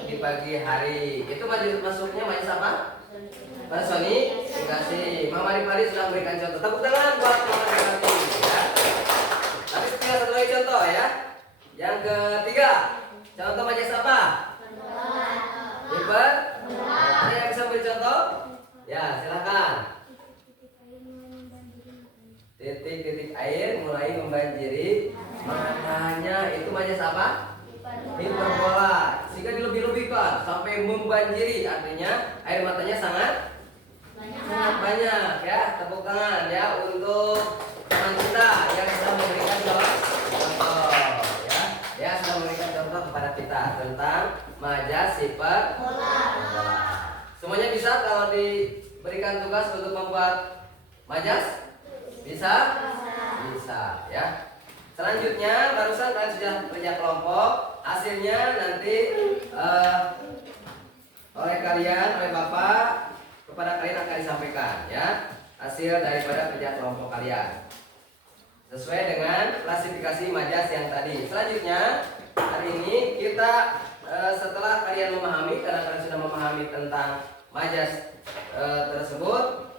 di pagi hari. Itu masuknya main apa? Mas Sony, dikasih. Mama Ripari sudah memberikan contoh. Tepuk tangan buat Mama Ripari ya. Tapi setelah satu lagi contoh ya. Yang ketiga, contoh majas apa? Lipat. Ada yang bisa beri contoh? Ya, silakan. Titik-titik air mulai membanjiri matanya. Itu majas apa? Hiperbola. Sehingga dilebih-lebihkan sampai membanjiri. Artinya air matanya sangat banyak ya. Tepuk tangan ya untuk teman kita yang sudah memberikan contoh ya. Dia sudah memberikan contoh kepada kita tentang majas hiperbola. Semuanya bisa kalau diberikan tugas untuk membuat majas? Bisa ya. Selanjutnya barusan kalian sudah kerja kelompok. Hasilnya nanti oleh Bapak kepada kalian akan disampaikan ya, hasil daripada kerja kelompok kalian sesuai dengan klasifikasi majas yang tadi. Selanjutnya hari ini kita setelah kalian memahami, karena kalian sudah memahami tentang majas tersebut,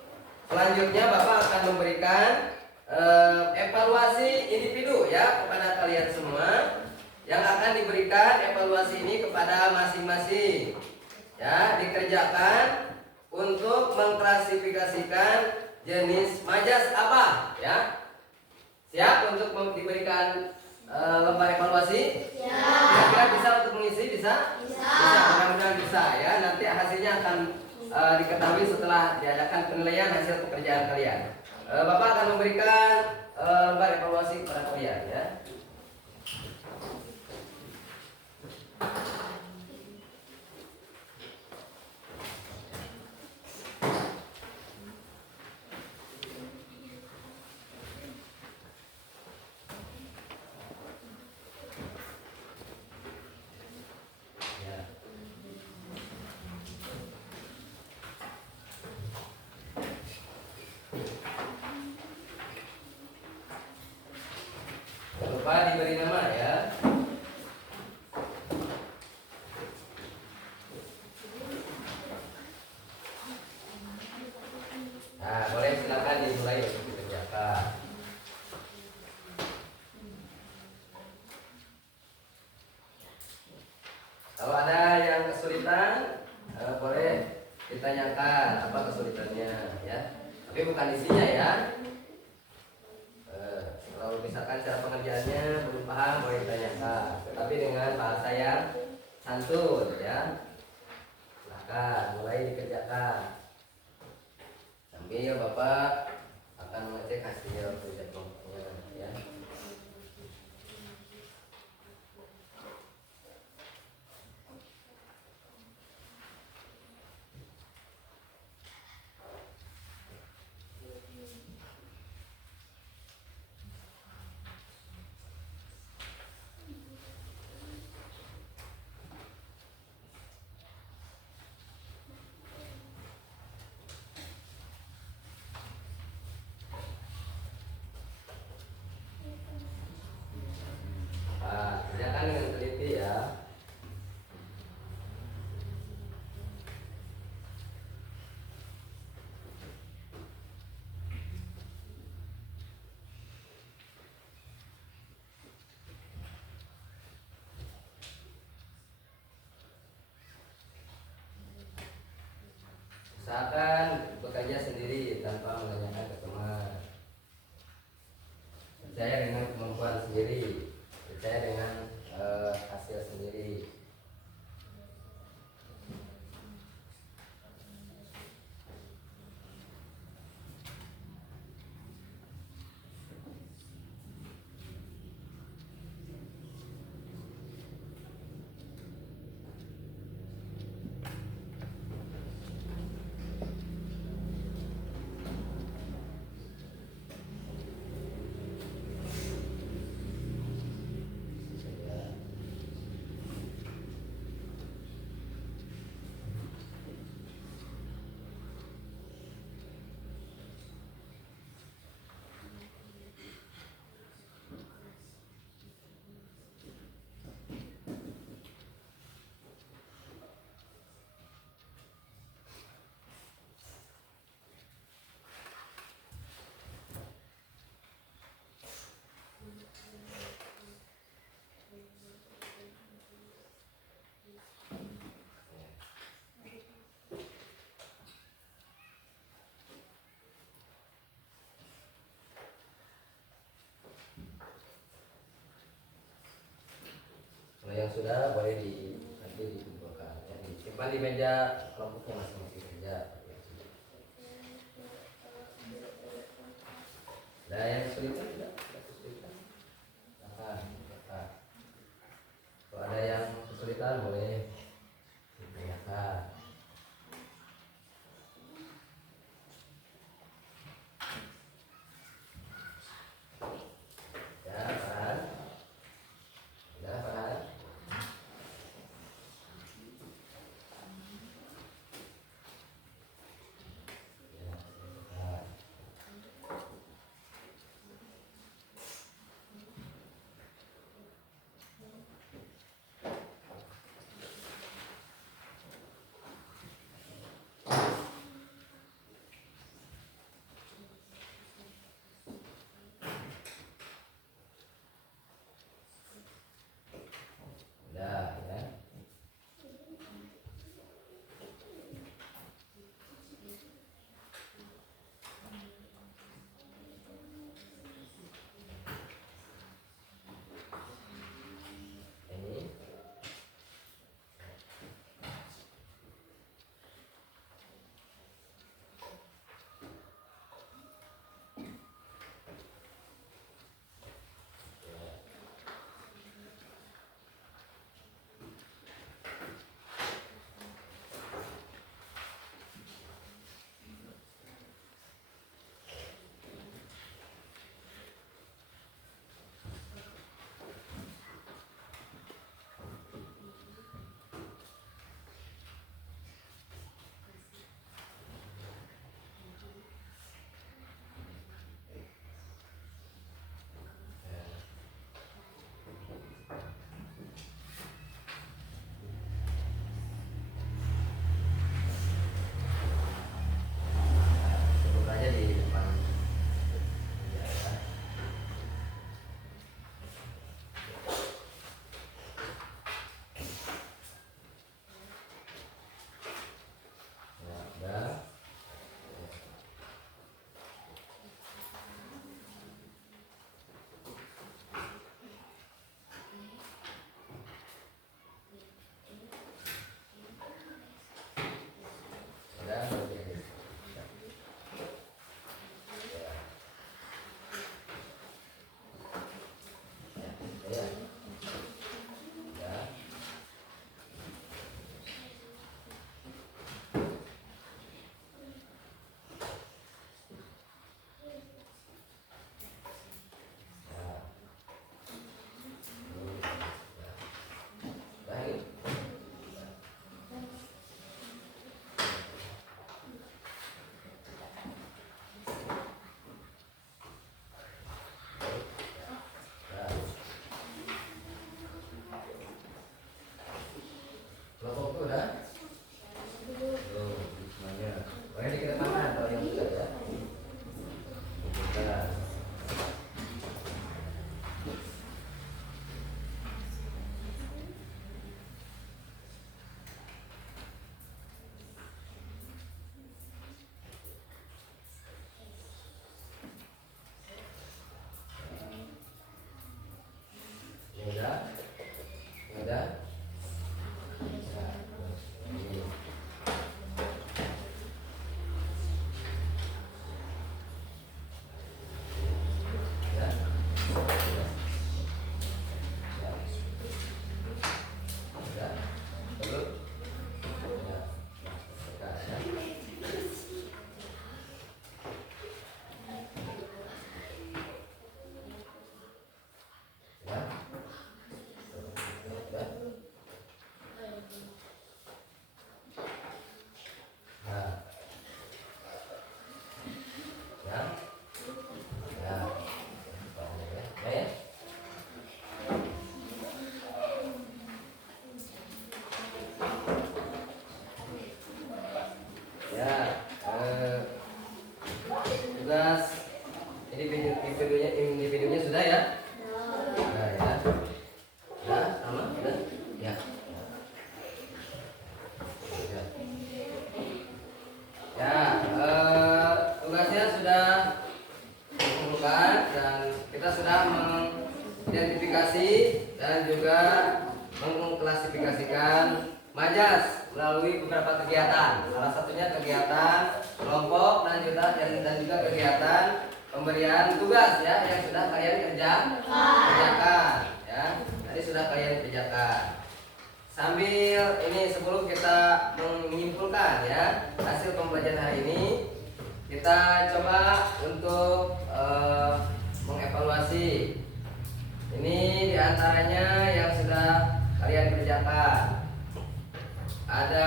selanjutnya Bapak akan memberikan evaluasi individu ya kepada kalian semua, yang akan diberikan evaluasi ini kepada masing-masing ya, dikerjakan untuk mengklasifikasikan jenis majas apa ya. Siap untuk diberikan lembar evaluasi? Ya. Kira-kira bisa untuk mengisi? Bisa? Mudah-mudahan bisa ya. Nanti hasilnya akan diketahui setelah diadakan penilaian hasil pekerjaan kalian. Bapak akan memberikan lembar evaluasi kepada kalian ya. Lupa diberi nama ya. Nah, boleh silakan dimulai untuk dikerjakan. Kalau ada yang kesulitan, boleh ditanyakan apa kesulitannya ya. Tapi bukan isinya ya. Kalau misalkan cara pengerjaannya belum paham, boleh ditanyakan, tetapi dengan bahasa yang santun ya. Silakan mulai dikerjakan. Sambil Bapak akan mengecek hasil kerja kelompoknya ya. Kerjakan dengan teliti ya. Usahakan bekerja sendiri tanpa menanyakan ke teman. Percaya dengan kemampuan sendiri, percaya dengan hasil sendiri. sudah boleh nanti dikumpulkan, ya, disimpan di meja kelompoknya masing-masing saja. Ada yang kesulitan tidak? Kesulitan? Silakan. Kalau ada yang kesulitan boleh ditanyakan. Individunya sudah ya? Nah, ya. Sudah, aman? Sudah? Ya. Ya, tugasnya sudah dikumpulkan dan kita sudah mengidentifikasi dan juga mengumpulkan kegiatan kelompok dan juga kegiatan pemberian tugas ya yang sudah kalian kerjakan ya. Tadi sudah kalian kerjakan. Sambil ini sebelum kita menyimpulkan ya hasil pembelajaran hari ini, kita coba untuk mengevaluasi. Ini diantaranya yang sudah kalian kerjakan. Ada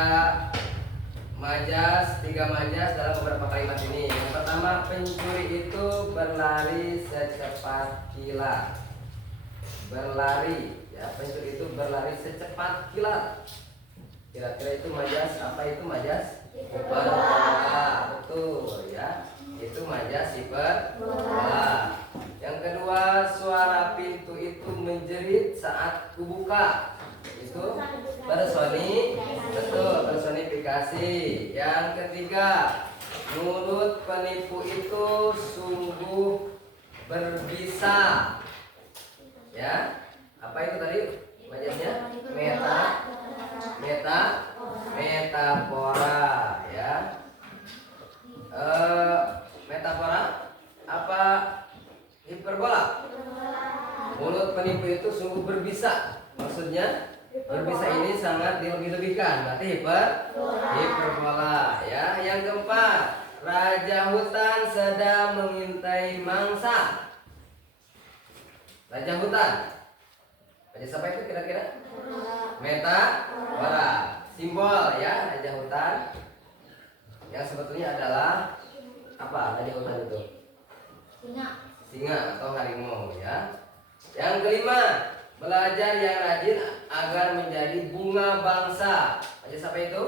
majas, 3 majas dalam beberapa kalimat ini. Yang pertama, pencuri itu berlari secepat kilat. Berlari ya, pencuri itu berlari secepat kilat. Kira-kira itu majas apa? Itu majas hiperbola. Betul ya, itu majas hiperbola. Yang kedua, suara pintu itu menjerit saat kubuka. Itu personi. Betul, personifikasi. Yang ketiga, mulut penipu itu sungguh berbisa. Ya, apa itu tadi majasnya? Metafora ya. Metafora apa? Hiperbola. Mulut penipu itu sungguh berbisa. Maksudnya berbisa ini sangat dilebih-lebihkan. Berarti hiperbola ya. Yang keempat, raja hutan sedang mengintai mangsa. Raja hutan. Raja siapa itu kira-kira? Metafora. Simbol ya raja hutan. Yang sebetulnya adalah apa raja hutan itu? Singa atau harimau ya. Yang kelima, belajar yang rajin agar menjadi bunga bangsa. Raja siapa itu?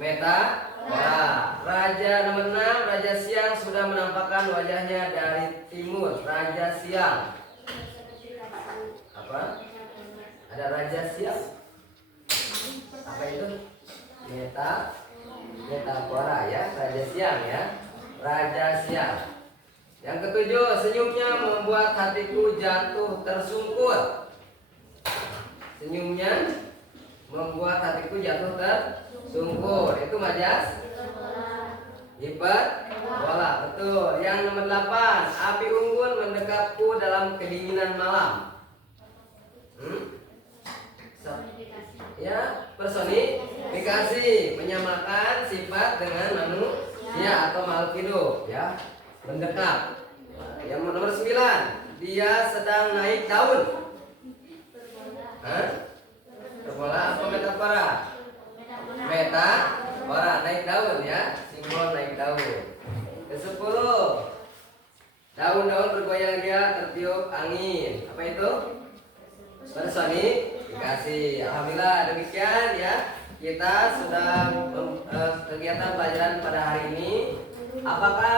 Metafora. Raja nomor 6, Raja Siang sudah menampakkan wajahnya dari timur. Raja Siang. Apa? Ada Raja Siang. Apa itu? Metafora ya, Raja Siang ya. Raja Siang. Yang ketujuh, senyumnya membuat hatiku jatuh tersungkur. Senyumnya membuat hatiku jatuh tersungkur. Itu majas hiperbola. Betul. Yang nomor 8, api unggun mendekapku dalam kedinginan malam. Ya, personifikasi, menyamakan sifat dengan manusia atau makhluk hidup ya. Mendekap. Yang nomor 9, dia sedang naik daun. Hiperbola apa metafora? Metafora, naik daun ya, simbol naik daun. Ke-10, daun-daun bergoyang dia tertiup angin. Apa itu? Personifikasi. Alhamdulillah demikian ya. Kita sudah kegiatan pelajaran pada hari ini. Apakah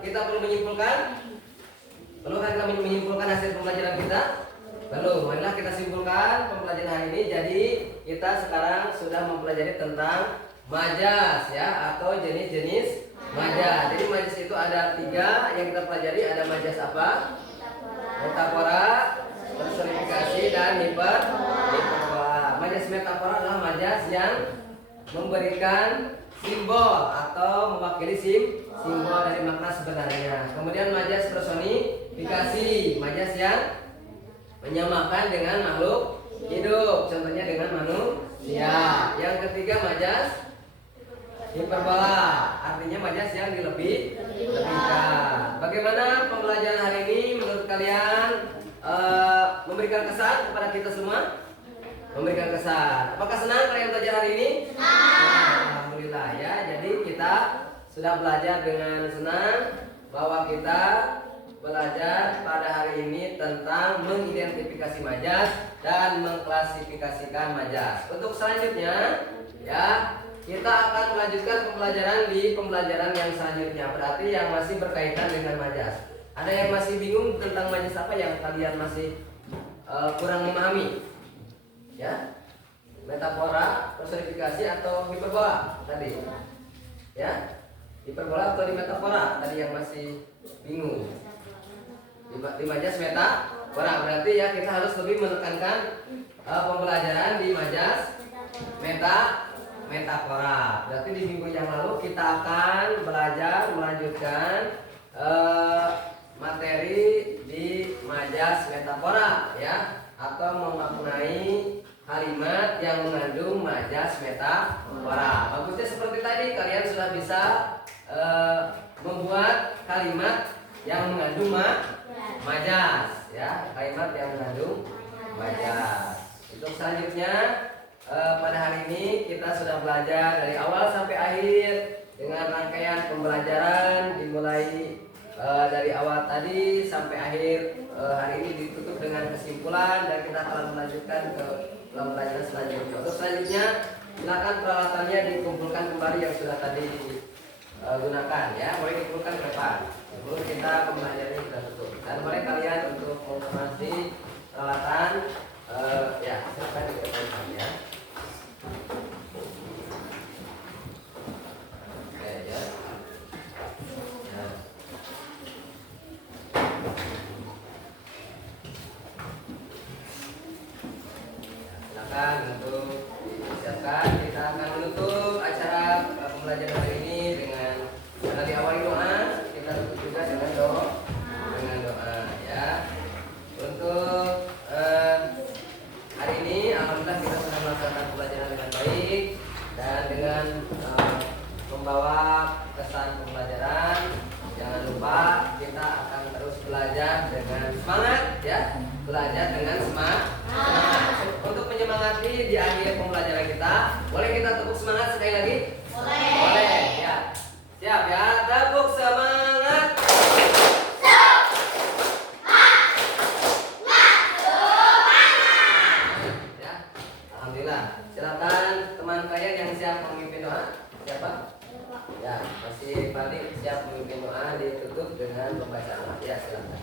kita perlu menyimpulkan? Perlukah kita menyimpulkan hasil pembelajaran kita? Belum. Marilah kita simpulkan pembelajaran hari ini. Jadi kita sekarang sudah mempelajari tentang majas ya, atau jenis-jenis majas. Jadi majas itu ada 3 yang kita pelajari. Ada majas apa? Metafora, personifikasi, dan hiperbola. Majas metafora adalah majas yang memberikan simbol atau mewakili simbol dari makna sebenarnya. Kemudian majas personifikasi, majas yang menyamakan dengan makhluk hidup, contohnya dengan manusia. Yang ketiga majas hiperbola, artinya majas yang dilebihkan. Bagaimana pembelajaran hari ini menurut kalian? Memberikan kesan kepada kita semua? Memberikan kesan. Apakah senang kalian belajar hari ini? Alhamdulillah ya. Jadi kita sudah belajar dengan senang, bahwa kita belajar pada hari ini tentang mengidentifikasi majas dan mengklasifikasikan majas. Untuk selanjutnya ya, kita akan melanjutkan pembelajaran di pembelajaran yang selanjutnya. Berarti yang masih berkaitan dengan majas. Ada yang masih bingung tentang majas apa yang kalian masih kurang memahami? Ya, metafora, personifikasi, atau hiperbola tadi? Ya, hiperbola atau di metafora tadi yang masih bingung? Di majas metafora. Berarti ya kita harus lebih menekankan pembelajaran di majas metafora. metafora. Berarti di minggu yang lalu kita akan belajar melanjutkan materi di majas metafora ya, atau memaknai kalimat yang mengandung majas metafora. Bagusnya seperti tadi kalian sudah bisa membuat kalimat yang mengandung majas ya, kalimat yang mengandung majas. Untuk selanjutnya pada hari ini kita sudah belajar dari awal sampai akhir dengan rangkaian pembelajaran dimulai dari awal tadi sampai akhir. Hari ini ditutup dengan kesimpulan dan kita akan melanjutkan ke pelajaran selanjutnya. Untuk selanjutnya silakan peralatannya dikumpulkan kembali yang sudah tadi gunakan ya, boleh dikumpulkan ke depan sebelum kita pembelajaran kita tutup. Dan boleh kalian untuk mengonfirmasi peralatan ya silakan dikumpulkan ya. Oke ya. Silakan untuk disiapkan. Kita akan menutup acara pembelajaran hari ini dengan diawali doa. Kita tutup juga dengan doa ya. Untuk hari ini alhamdulillah kita sudah melaksanakan pembelajaran dengan baik dan dengan membawa kesan pembelajaran. Jangan lupa kita akan terus belajar dengan semangat ya, belajar dengan semangat. Untuk menyemangati di akhir pembelajaran kita, boleh kita tepuk semangat sekali lagi? Boleh ya. Siap ya, tepuk semangat. Ya, alhamdulillah. Silakan teman kalian yang siap memimpin doa. Siapa? Ya, masih balik siap memimpin doa, ditutup dengan pembacaan. Ya, silakan.